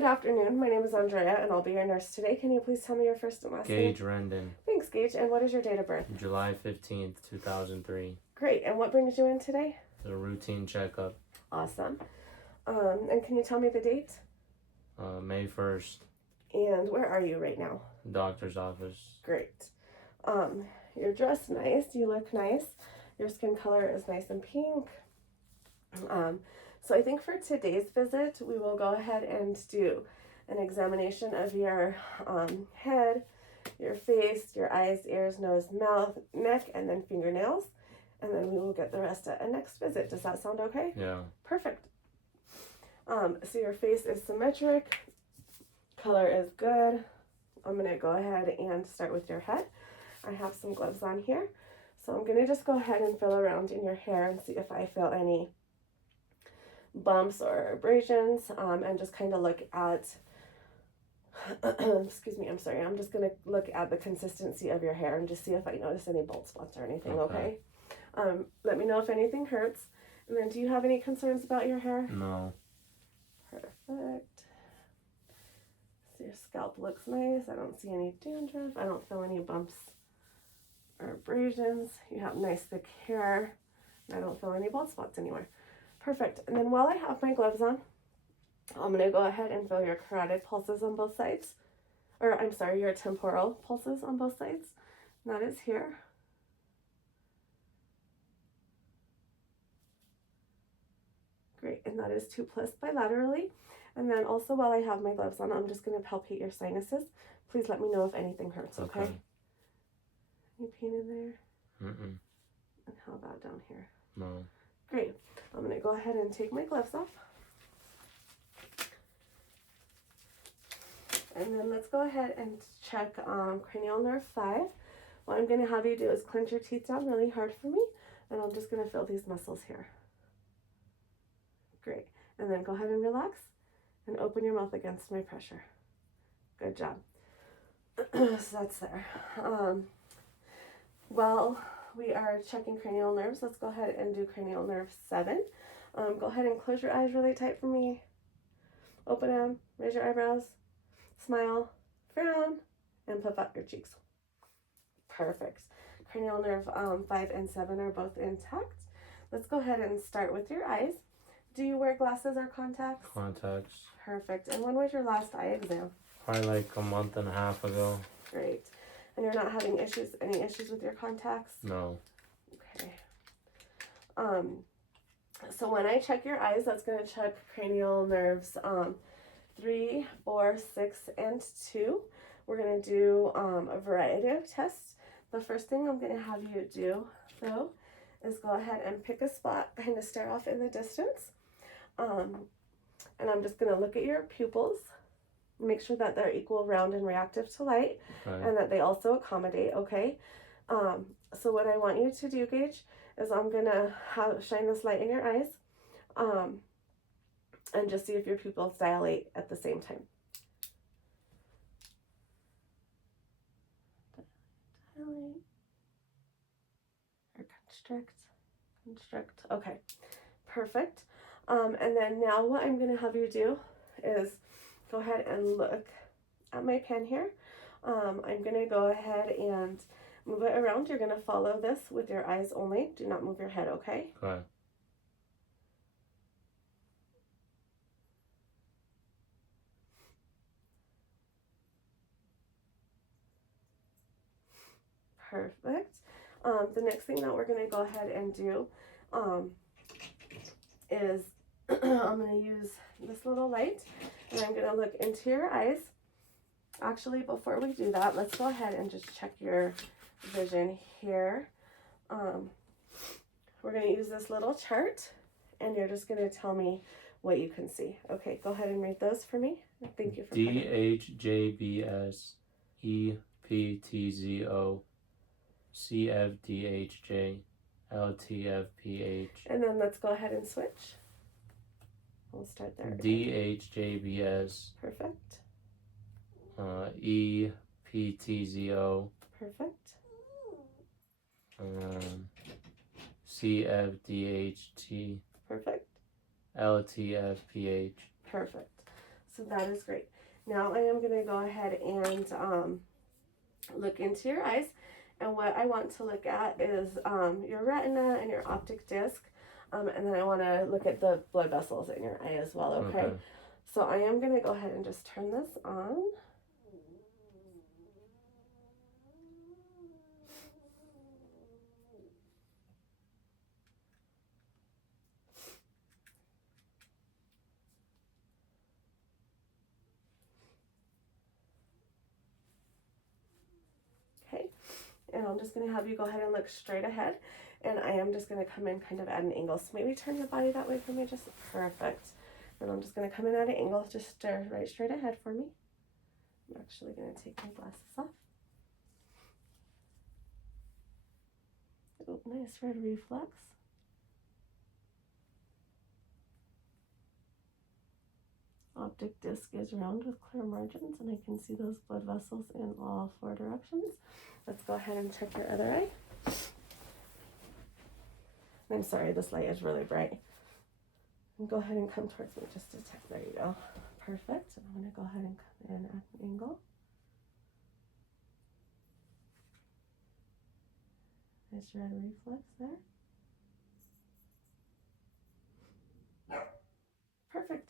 Good afternoon. My name is Andrea, and I'll be your nurse today. Can you please tell me your first and last name? Gage Rendon. Thanks, Gage. And what is your date of birth? July 15th, 2003. Great. And what brings you in today? A routine checkup. Awesome. And can you tell me the date? May 1st. And where are you right now? Doctor's office. Great. You're dressed nice. You look nice. Your skin color is nice and pink. So I think for today's visit, we will go ahead and do an examination of your head, your face, your eyes, ears, nose, mouth, neck, and then fingernails. And then we will get the rest at a next visit. Does that sound okay? Yeah. Perfect. So your face is symmetric. Color is good. I'm going to go ahead and start with your head. I have some gloves on here. So I'm going to just go ahead and feel around in your hair and see if I feel any bumps or abrasions, and just kind of look at excuse me, I'm sorry, I'm just going to look at the consistency of your hair and just see if I notice any bald spots or anything. Okay. Let me know if anything hurts. And then, do you have any concerns about your hair? No. Perfect. So your scalp looks nice. I don't see any dandruff. I don't feel any bumps or abrasions. You have nice thick hair. And I don't feel any bald spots anywhere. Perfect. And then while I have my gloves on, I'm going to go ahead and feel your carotid pulses on both sides. Or, I'm sorry, your temporal pulses on both sides. And that is here. Great. And that is 2+ bilaterally. And then also while I have my gloves on, I'm just going to palpate your sinuses. Please let me know if anything hurts, okay? Any pain in there? Mm-mm. And how about down here? No. Great. I'm going to go ahead and take my gloves off. And then let's go ahead and check cranial nerve 5. What I'm going to have you do is clench your teeth down really hard for me. And I'm just going to feel these muscles here. Great. And then go ahead and relax and open your mouth against my pressure. Good job. So that's there. While we are checking cranial nerves, let's go ahead and do cranial nerve 7. Go ahead and close your eyes really tight for me. Open them, raise your eyebrows, smile, frown, and puff out your cheeks. Perfect. Cranial nerve 5 and 7 are both intact. Let's go ahead and start with your eyes. Do you wear glasses or contacts? Contacts. Perfect. And when was your last eye exam? Probably like a month and a half ago. Great. And you're not having any issues with your contacts? No. Okay. So when I check your eyes, that's going to check cranial nerves 3, 4, 6, and 2. We're going to do a variety of tests. The first thing I'm going to have you do, though, is go ahead and pick a spot, kind of stare off in the distance. And I'm just going to look at your pupils, make sure that they're equal, round, and reactive to light, and that they also accommodate, okay? So what I want you to do, Gage, is I'm going to shine this light in your eyes, and just see if your pupils dilate at the same time. Dilate. Or constrict. Okay, perfect. And then now what I'm going to have you do is go ahead and look at my pen here. I'm going to go ahead and move it around. You're going to follow this with your eyes only. Do not move your head, okay? Okay. Perfect. The next thing that we're going to go ahead and do is I'm going to use this little light, and I'm going to look into your eyes. Actually, before we do that, let's go ahead and just check your vision here. We're going to use this little chart, and you're just going to tell me what you can see. Okay, go ahead and read those for me. Thank you for DHJBS EPTZO CFDHJ LTFPH. And then let's go ahead and switch. We'll start there. DHJBS. Perfect. EPTZO. Perfect. CFDHT. Perfect. LTFPH. Perfect. So that is great. Now I am going to go ahead and look into your eyes. And what I want to look at is your retina and your optic disc. And then I want to look at the blood vessels in your eye as well, okay? So I am going to go ahead and just turn this on. Okay, and I'm just going to have you go ahead and look straight ahead. And I am just going to come in kind of at an angle. So maybe turn your body that way for me, just perfect. And I'm just going to come in at an angle, just stare right straight ahead for me. I'm actually going to take my glasses off. Oh, nice red reflex. Optic disc is round with clear margins, and I can see those blood vessels in all 4 directions. Let's go ahead and check your other eye. I'm sorry, this light is really bright. And go ahead and come towards me just a tick. There you go. Perfect. And I'm going to go ahead and come in at an angle. Nice red reflex there. Perfect.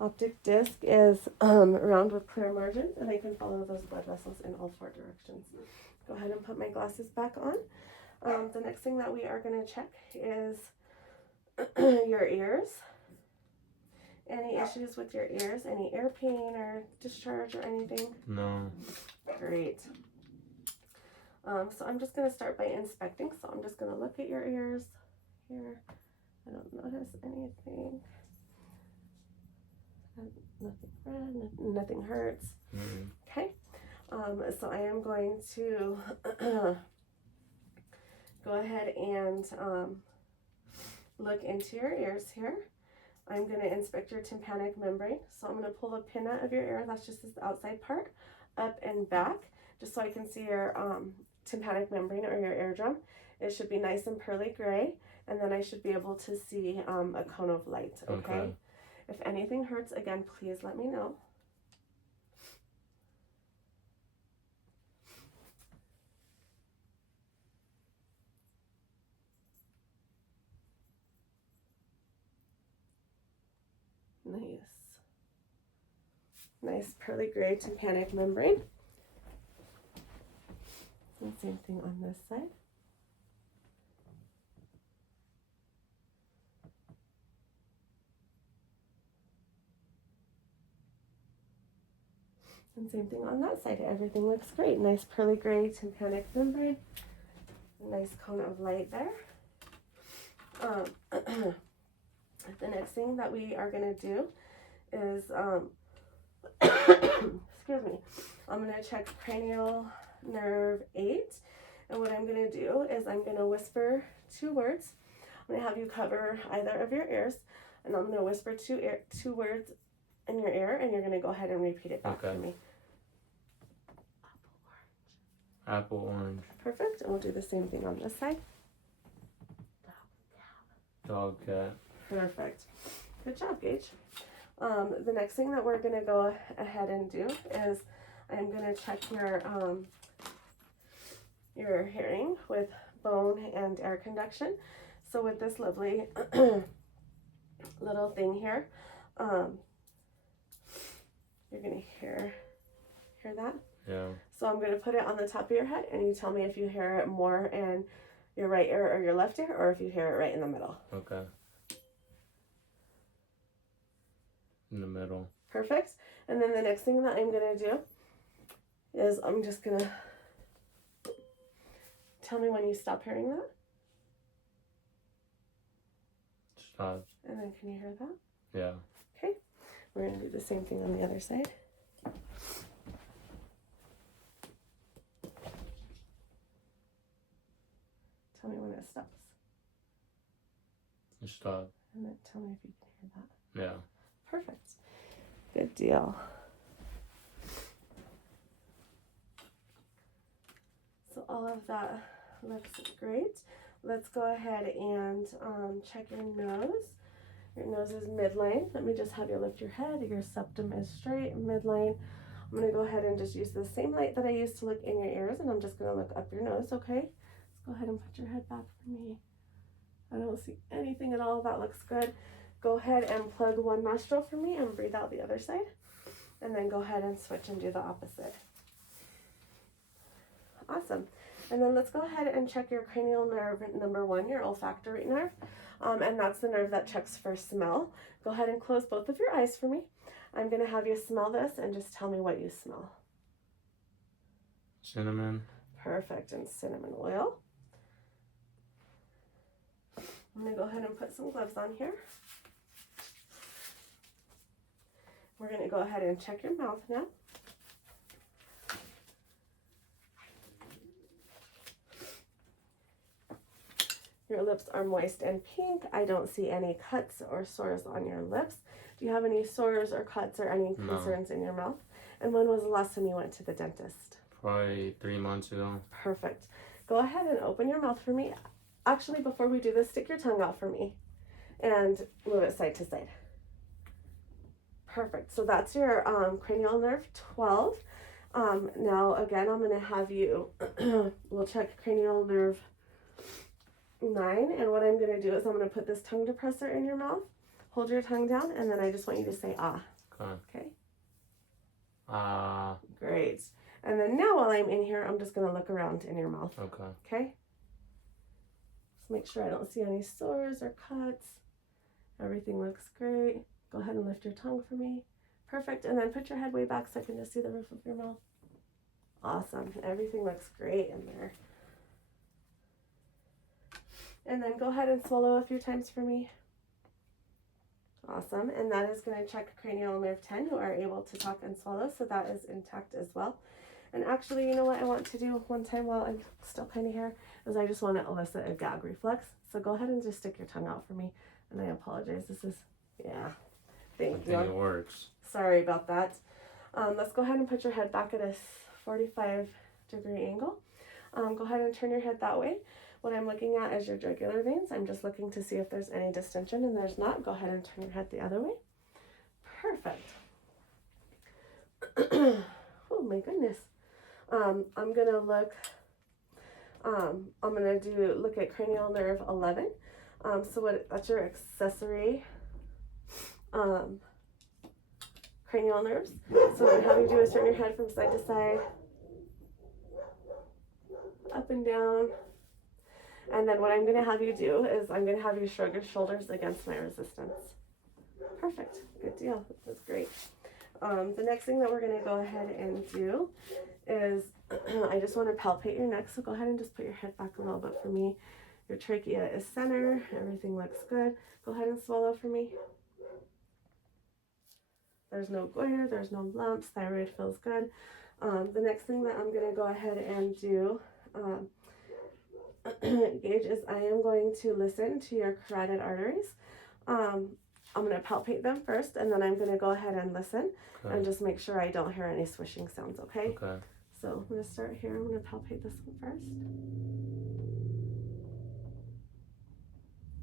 Optic disc is round with clear margins, and I can follow those blood vessels in all 4 directions. Go ahead and put my glasses back on. The next thing that we are going to check is your ears. Any issues with your ears? Any ear pain or discharge or anything? No. Great. So I'm just going to start by inspecting. So I'm just going to look at your ears here. I don't notice anything. Nothing red, nothing hurts. Okay. So I am going to go ahead and look into your ears here. I'm going to inspect your tympanic membrane. So I'm going to pull the pin out of your ear, that's just this outside part, up and back, just so I can see your tympanic membrane or your eardrum. It should be nice and pearly gray, and then I should be able to see a cone of light, okay? If anything hurts, again, please let me know. Nice. Nice pearly gray tympanic membrane. And same thing on this side. And same thing on that side. Everything looks great. Nice pearly gray tympanic membrane. Nice cone of light there. The next thing that we are going to do is, excuse me, I'm going to check cranial nerve 8. And what I'm going to do is I'm going to whisper 2 words. I'm going to have you cover either of your ears. And I'm going to whisper 2 words in your ear. And you're going to go ahead and repeat it back for me. Apple orange. Perfect. And we'll do the same thing on this side. Dog cat. Perfect. Good job, Gage. The next thing that we're going to go ahead and do is I'm going to check your hearing with bone and air conduction. So with this lovely little thing here, you're going to hear that? Yeah. So I'm going to put it on the top of your head, and you tell me if you hear it more in your right ear or your left ear, or if you hear it right in the middle. Okay. In the middle. Perfect. And then the next thing that I'm going to do is I'm just going to tell me when you stop hearing that. Stopped. And then can you hear that? Yeah. Okay. We're going to do the same thing on the other side. Tell me when it stops. It stopped. And then tell me if you can hear that. Yeah. Perfect. Good deal. So all of that looks great. Let's go ahead and check your nose. Your nose is midline. Let me just have you lift your head. Your septum is straight, midline. I'm going to go ahead and just use the same light that I used to look in your ears, and I'm just going to look up your nose, okay? Let's go ahead and put your head back for me. I don't see anything at all. That looks good. Go ahead and plug one nostril for me and breathe out the other side. And then go ahead and switch and do the opposite. Awesome. And then let's go ahead and check your cranial nerve number 1, your olfactory nerve. And that's the nerve that checks for smell. Go ahead and close both of your eyes for me. I'm going to have you smell this and just tell me what you smell. Cinnamon. Perfect. And cinnamon oil. I'm going to go ahead and put some gloves on here. We're going to go ahead and check your mouth now. Your lips are moist and pink. I don't see any cuts or sores on your lips. Do you have any sores or cuts or any concerns in your mouth? And when was the last time you went to the dentist? Probably 3 months ago. Perfect. Go ahead and open your mouth for me. Actually, before we do this, stick your tongue out for me and move it side to side. Perfect. So that's your cranial nerve 12. Now, again, I'm going to have you, we'll check cranial nerve 9. And what I'm going to do is I'm going to put this tongue depressor in your mouth. Hold your tongue down, and then I just want you to say ah. Okay. Okay? Ah. Great. And then now while I'm in here, I'm just going to look around in your mouth. Okay. Okay? Just make sure I don't see any sores or cuts. Everything looks great. Go ahead and lift your tongue for me. Perfect. And then put your head way back so I can just see the roof of your mouth. Awesome. Everything looks great in there. And then go ahead and swallow a few times for me. Awesome. And that is going to check cranial nerve 10, who are able to talk and swallow. So that is intact as well. And actually, you know what I want to do one time while I'm still kind of here is I just want to elicit a gag reflex. So go ahead and just stick your tongue out for me. And I apologize. This is, yeah. Thank you. I think it works. Sorry about that. Let's go ahead and put your head back at a 45-degree angle. Go ahead and turn your head that way. What I'm looking at is your jugular veins. I'm just looking to see if there's any distension, and there's not. Go ahead and turn your head the other way. Perfect. Oh my goodness. I'm gonna look. I'm gonna look at cranial nerve 11. So that's your accessory cranial nerves. So what I have you do is turn your head from side to side, up and down. And then what I'm going to have you do is I'm going to have you shrug your shoulders against my resistance. Perfect. Good deal. That's great. The next thing that we're going to go ahead and do is I just want to palpate your neck. So go ahead and just put your head back a little bit for me. Your trachea is center. Everything looks good. Go ahead and swallow for me. There's no goiter. There's no lumps. Thyroid feels good. The next thing that I'm going to go ahead and do Gage is I am going to listen to your carotid arteries. I'm going to palpate them first, and then I'm going to go ahead and listen and just make sure I don't hear any swishing sounds, okay? Okay. So I'm going to start here. I'm going to palpate this one first.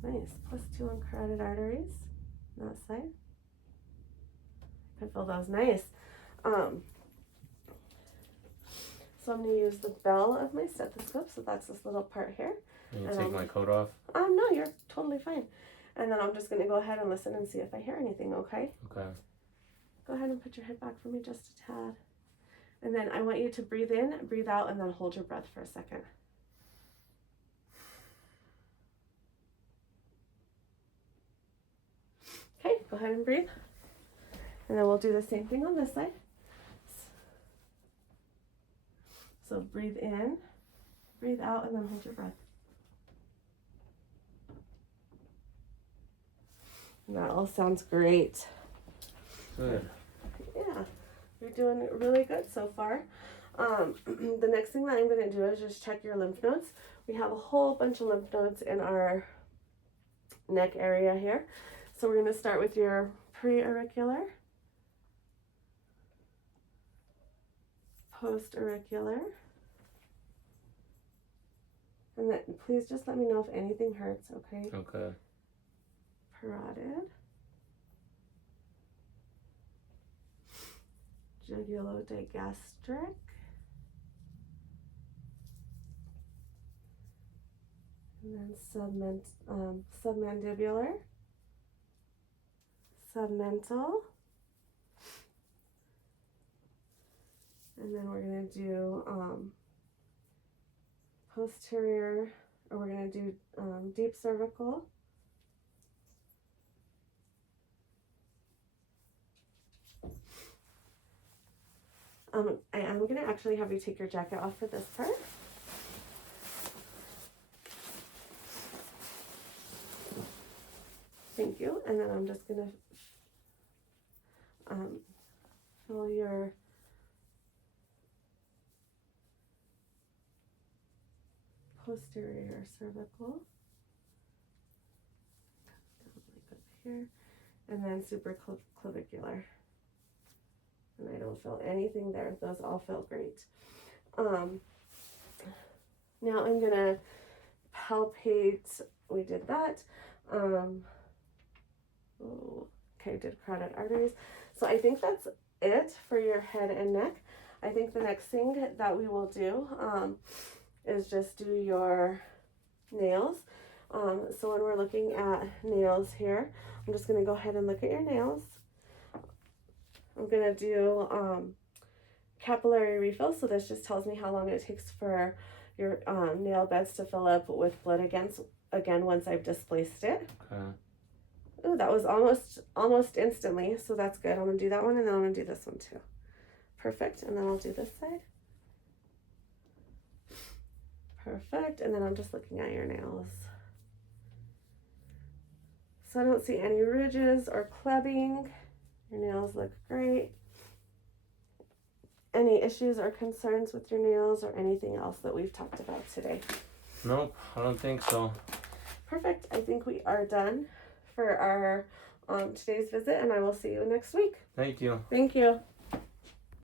Nice. +2 on carotid arteries. That side. I feel those nice. So I'm going to use the bell of my stethoscope. So that's this little part here. You take my coat off? No, you're totally fine. And then I'm just going to go ahead and listen and see if I hear anything, okay? Okay. Go ahead and put your head back for me just a tad. And then I want you to breathe in, breathe out, and then hold your breath for a second. Okay, go ahead and breathe. And then we'll do the same thing on this side. So breathe in, breathe out, and then hold your breath. And that all sounds great. Good. Yeah, you're doing really good so far. The next thing that I'm going to do is just check your lymph nodes. We have a whole bunch of lymph nodes in our neck area here. So we're going to start with your pre-auricular, post-auricular, and then please just let me know if anything hurts, okay? Okay. Parotid, jugulogastric. And then submandibular, submental, and then we're going to do posterior, or we're going to do deep cervical, I am going to actually have you take your jacket off for this part. Thank you. And then I'm just going to fill your posterior cervical, like up here, and then supraclavicular. And I don't feel anything there. Those all feel great. Now I'm going to palpate. We did that. Okay, did carotid arteries. So I think that's it for your head and neck. I think the next thing that we will do is just do your nails. So when we're looking at nails here, I'm just going to go ahead and look at your nails. I'm going to do capillary refill. So this just tells me how long it takes for your nail beds to fill up with blood again once I've displaced it. Okay. Ooh, that was almost instantly, so that's good. I'm going to do that one, and then I'm going to do this one too. Perfect, and then I'll do this side. Perfect, and then I'm just looking at your nails. So I don't see any ridges or clubbing. Your nails look great. Any issues or concerns with your nails or anything else that we've talked about today? Nope, I don't think so. Perfect. I think we are done for our today's visit, and I will see you next week. Thank you. Thank you.